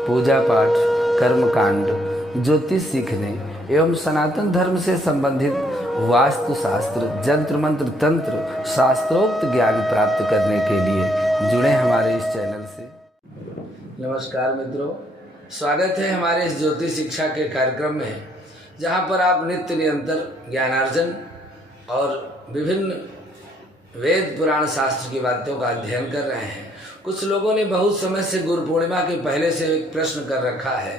पूजा पाठ, कर्मकांड, ज्योतिष सीखने एवं सनातन धर्म से संबंधित वास्तु शास्त्र, जंत्र मंत्र, तंत्र, शास्त्रोक्त ज्ञान प्राप्त करने के लिए जुड़े हमारे इस चैनल से। नमस्कार मित्रों, स्वागत है हमारे इस ज्योतिष शिक्षा के कार्यक्रम में, जहां पर आप नित्य निरंतर ज्ञानार्जन और विभिन्न वेद पुराण शास्त्र की बातों का अध्ययन कर रहे हैं। कुछ लोगों ने बहुत समय से गुरु पूर्णिमा के पहले से एक प्रश्न कर रखा है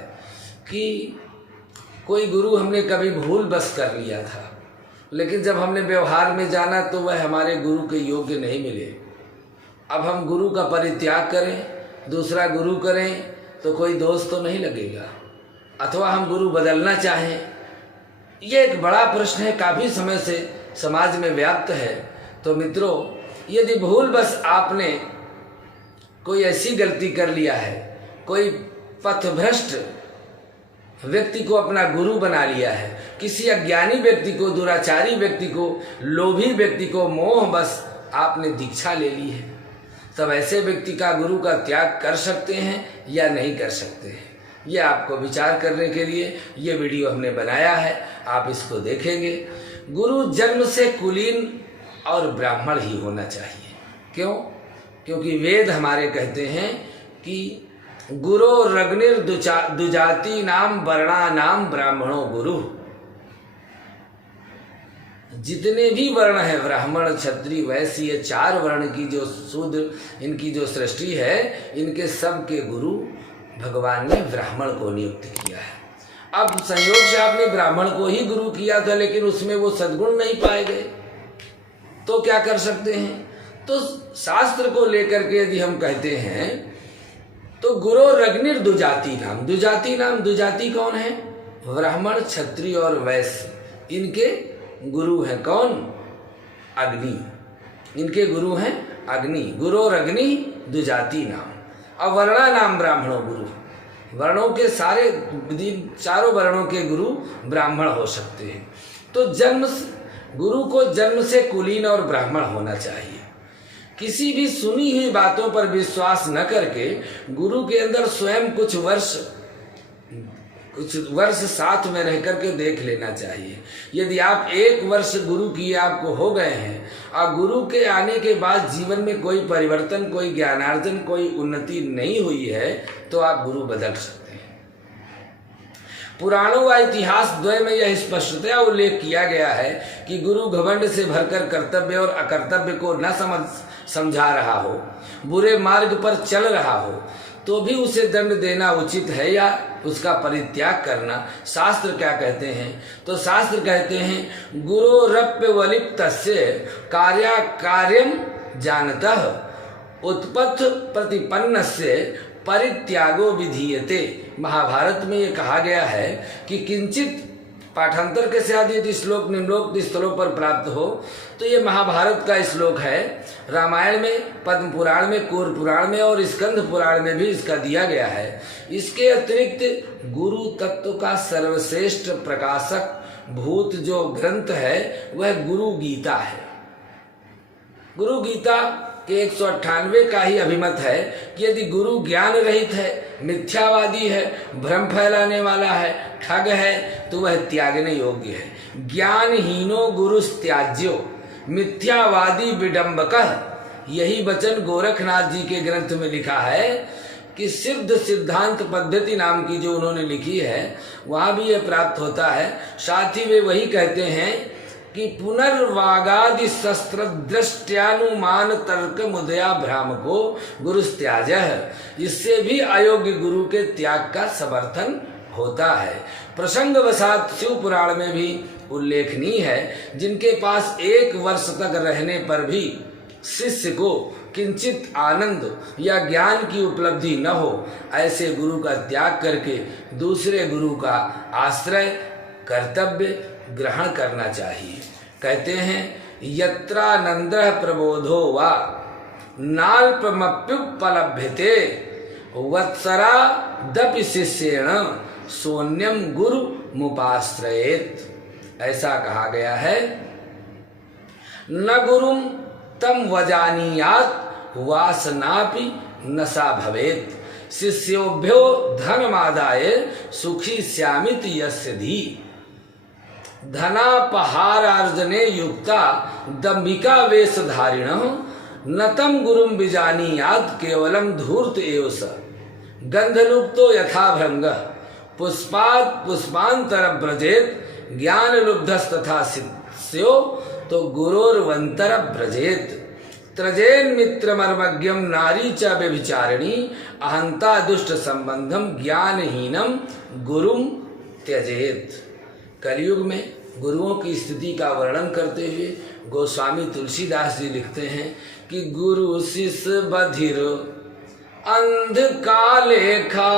कि कोई गुरु हमने कभी भूल बस कर लिया था, लेकिन जब हमने व्यवहार में जाना तो वह हमारे गुरु के योग्य नहीं मिले। अब हम गुरु का परित्याग करें, दूसरा गुरु करें तो कोई दोष तो नहीं लगेगा, अथवा हम गुरु बदलना चाहें। ये एक बड़ा प्रश्न है, काफ़ी समय से समाज में व्याप्त है। तो मित्रों, यदि भूल बस आपने कोई ऐसी गलती कर लिया है, कोई पथभ्रष्ट व्यक्ति को अपना गुरु बना लिया है, किसी अज्ञानी व्यक्ति को, दुराचारी व्यक्ति को, लोभी व्यक्ति को मोह बस आपने दीक्षा ले ली है, तब ऐसे व्यक्ति का गुरु का त्याग कर सकते हैं या नहीं कर सकते हैं। ये आपको विचार करने के लिए ये वीडियो हमने बनाया है, आप इसको देखेंगे। गुरु जन्म से कुलीन और ब्राह्मण ही होना चाहिए। क्यों? क्योंकि वेद हमारे कहते हैं कि गुरो रग्निर दुजाति नाम वर्णा नाम ब्राह्मणों गुरु। जितने भी वर्ण है, ब्राह्मण, क्षत्रिय, वैश्य, ये 4 वर्ण की जो शूद्र, इनकी जो सृष्टि है, इनके सब के गुरु भगवान ने ब्राह्मण को नियुक्त किया है। अब संयोग से आपने ब्राह्मण को ही गुरु किया था, लेकिन उसमें वो सद्गुण नहीं पाए गए, तो क्या कर सकते हैं? तो शास्त्र को लेकर के यदि हम कहते हैं तो गुरो रग्निर दुजाति नाम। दुजाति नाम, दुजाति कौन है? ब्राह्मण, क्षत्रिय और वैश्य, इनके गुरु हैं कौन? अग्नि। इनके गुरु हैं अग्नि। गुरो रग्नि दुजाति नाम। अब वर्णा नाम ब्राह्मणों गुरु। वर्णों के सारे 4 वर्णों के गुरु ब्राह्मण हो सकते हैं। तो गुरु को जन्म से कुलीन और ब्राह्मण होना चाहिए। किसी भी सुनी हुई बातों पर विश्वास न करके गुरु के अंदर स्वयं कुछ वर्ष साथ में रह करके देख लेना चाहिए। यदि आप 1 वर्ष गुरु किए आपको हो गए हैं और गुरु के आने के बाद जीवन में कोई परिवर्तन, कोई ज्ञानार्जन, कोई उन्नति नहीं हुई है, तो आप गुरु बदल सकते हैं। पुराणों व इतिहास द्वय में यह स्पष्टतया उल्लेख किया गया है कि गुरु घमंड से भरकर कर्तव्य और अकर्तव्य को न समझा रहा हो, बुरे मार्ग पर चल रहा हो, तो भी उसे दंड देना उचित है या उसका परित्याग करना। शास्त्र क्या कहते हैं? तो शास्त्र कहते हैं गुरोरप्य वलिप्तस्य कार्यम जानतः उत्पत्त प्रतिपन्नस्य परित्यागो विधीयते। महाभारत में ये कहा गया है कि किंचित पाठांतर के साथ यदि श्लोक निम्नोक्त स्थलों पर प्राप्त हो, तो ये महाभारत का श्लोक है। रामायण में, पद्म पुराण में, कूर पुराण में और स्कंद पुराण में भी इसका दिया गया है। इसके अतिरिक्त गुरु तत्व का सर्वश्रेष्ठ प्रकाशक भूत जो ग्रंथ है वह गुरु गीता है। गुरु गीता के 198 का ही अभिमत है कि यदि गुरु ज्ञान रहित है, मिथ्यावादी है, भ्रम फैलाने वाला है, ठग है, तो वह त्यागने योग्य है। ज्ञानहीनो गुरुस्त्याज्यो मिथ्यावादी विडंबकः। यही वचन गोरखनाथ जी के ग्रंथ में लिखा है कि सिद्ध सिद्धांत पद्धति नाम की जो उन्होंने लिखी है, वहाँ भी यह प्राप्त होता है। साथ ही वे वही कहते हैं कि पुनर्वागादि शस्त्र दृष्ट्यानुमान तर्क मुदया भ्रामको गुरुस्त्याजः। इससे भी अयोग्य गुरु के त्याग का समर्थन होता है। प्रसंगवशात शिव पुराण में भी उल्लेखनीय है, जिनके पास 1 वर्ष तक रहने पर भी शिष्य को किंचित आनंद या ज्ञान की उपलब्धि न हो, ऐसे गुरु का त्याग करके दूसरे गुरु का आश्रय, कर्तव्य ग्रहण करना चाहिए। कहते हैं यत्रानंद प्रबोधो वा नाल्पमप्युपलभ्यते वत्सरा दपि शिष्येण शून्यम गुरु मुपाश्रयेत। ऐसा कहा गया है। न गुरुम तम वजानीयात वासनापि नशा भवेत। शिष्योभ्यो धनमादाय सुखी स्यामित यस्य धी। धनापहारार्जने युक्ता दंभिका वेशधारिणः नतम गुरुम विजानीयात् केवलम धूर्त एव स। गंधलुप्तो यथा भृंगः पुष्पात् पुष्पांतर व्रजेत ज्ञान लुब्धस्तथा शिष्यो तो गुरोर्वंतर व्रजेत। त्रजेन मित्रमर्मज्ञम नारी च व्यभिचारिणी अहंता दुष्ट संबंधम ज्ञानहीनम गुरुम त्यजेत। कलयुग में गुरुओं की स्थिति का वर्णन करते हुए गोस्वामी तुलसीदास जी लिखते हैं कि गुरु शिष्य बधिर अंधका लेखा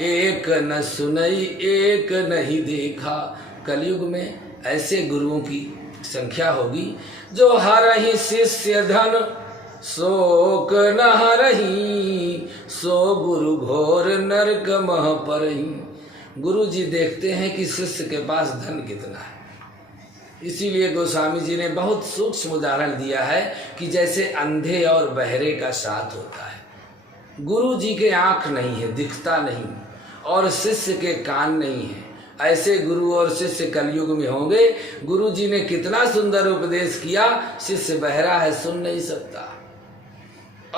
एक न सुनई एक नहीं देखा। कलयुग में ऐसे गुरुओं की संख्या होगी जो हरहि शिष्य धन शोक न हरहि सो गुरु घोर नरक मह परहि। गुरु जी देखते हैं कि शिष्य के पास धन कितना है, इसीलिए गोस्वामी जी ने बहुत सूक्ष्म उदाहरण दिया है कि जैसे अंधे और बहरे का साथ होता है। गुरु जी के आंख नहीं है, दिखता नहीं, और शिष्य के कान नहीं है। ऐसे गुरु और शिष्य कलयुग में होंगे। गुरु जी ने कितना सुंदर उपदेश किया, शिष्य बहरा है, सुन नहीं सकता।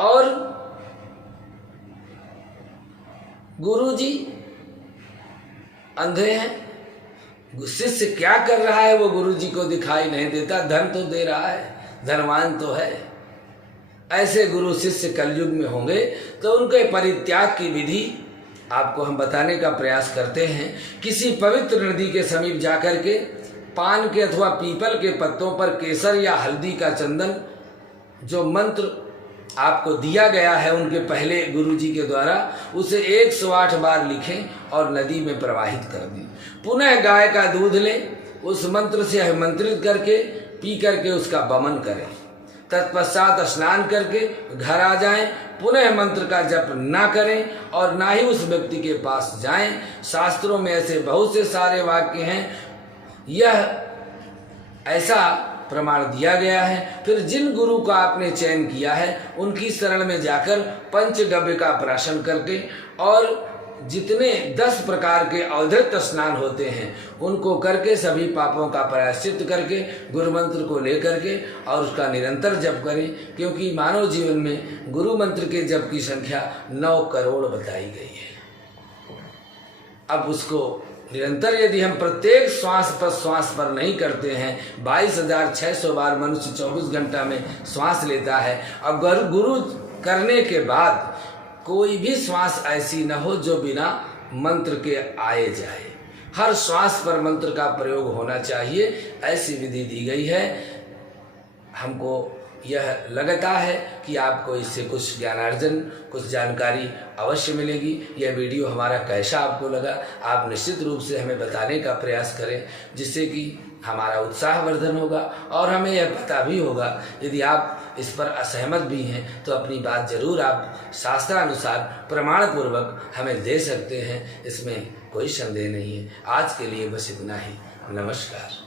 और गुरु जी अंधे हैं, शिष्य क्या कर रहा है वो गुरु जी को दिखाई नहीं देता। धन तो दे रहा है, धनवान तो है। ऐसे गुरु शिष्य कलयुग में होंगे तो उनके परित्याग की विधि आपको हम बताने का प्रयास करते हैं। किसी पवित्र नदी के समीप जाकर के पान के अथवा पीपल के पत्तों पर केसर या हल्दी का चंदन, जो मंत्र आपको दिया गया है उनके पहले गुरु जी के द्वारा, उसे 108 बार लिखें और नदी में प्रवाहित कर दें। पुनः गाय का दूध लें, उस मंत्र से अभिमंत्रित करके पी करके उसका वमन करें। तत्पश्चात स्नान करके घर आ जाएं, पुनः मंत्र का जप ना करें और ना ही उस व्यक्ति के पास जाएं। शास्त्रों में ऐसे बहुत से सारे वाक्य हैं, यह ऐसा प्रमाण दिया गया है। फिर जिन गुरु का आपने चयन किया है उनकी शरण में जाकर पंचगव्य का प्राशन करके और जितने 10 प्रकार के अवधृत स्नान होते हैं उनको करके सभी पापों का प्रायश्चित करके गुरु मंत्र को लेकर के और उसका निरंतर जप करें, क्योंकि मानव जीवन में गुरु मंत्र के जप की संख्या 9 करोड़ बताई गई है। अब उसको निरंतर यदि हम प्रत्येक श्वास पर नहीं करते हैं, 22,600 बार मनुष्य 24 घंटा में श्वास लेता है। अब गुरु करने के बाद कोई भी श्वास ऐसी न हो जो बिना मंत्र के आए जाए। हर श्वास पर मंत्र का प्रयोग होना चाहिए, ऐसी विधि दी गई है। हमको यह लगता है कि आपको इससे कुछ ज्ञानार्जन, कुछ जानकारी अवश्य मिलेगी। यह वीडियो हमारा कैसा आपको लगा, आप निश्चित रूप से हमें बताने का प्रयास करें, जिससे कि हमारा उत्साहवर्धन होगा और हमें यह पता भी होगा। यदि आप इस पर असहमत भी हैं तो अपनी बात जरूर आप शास्त्रानुसार प्रमाण पूर्वक हमें दे सकते हैं, इसमें कोई संदेह नहीं है। आज के लिए बस इतना ही। नमस्कार।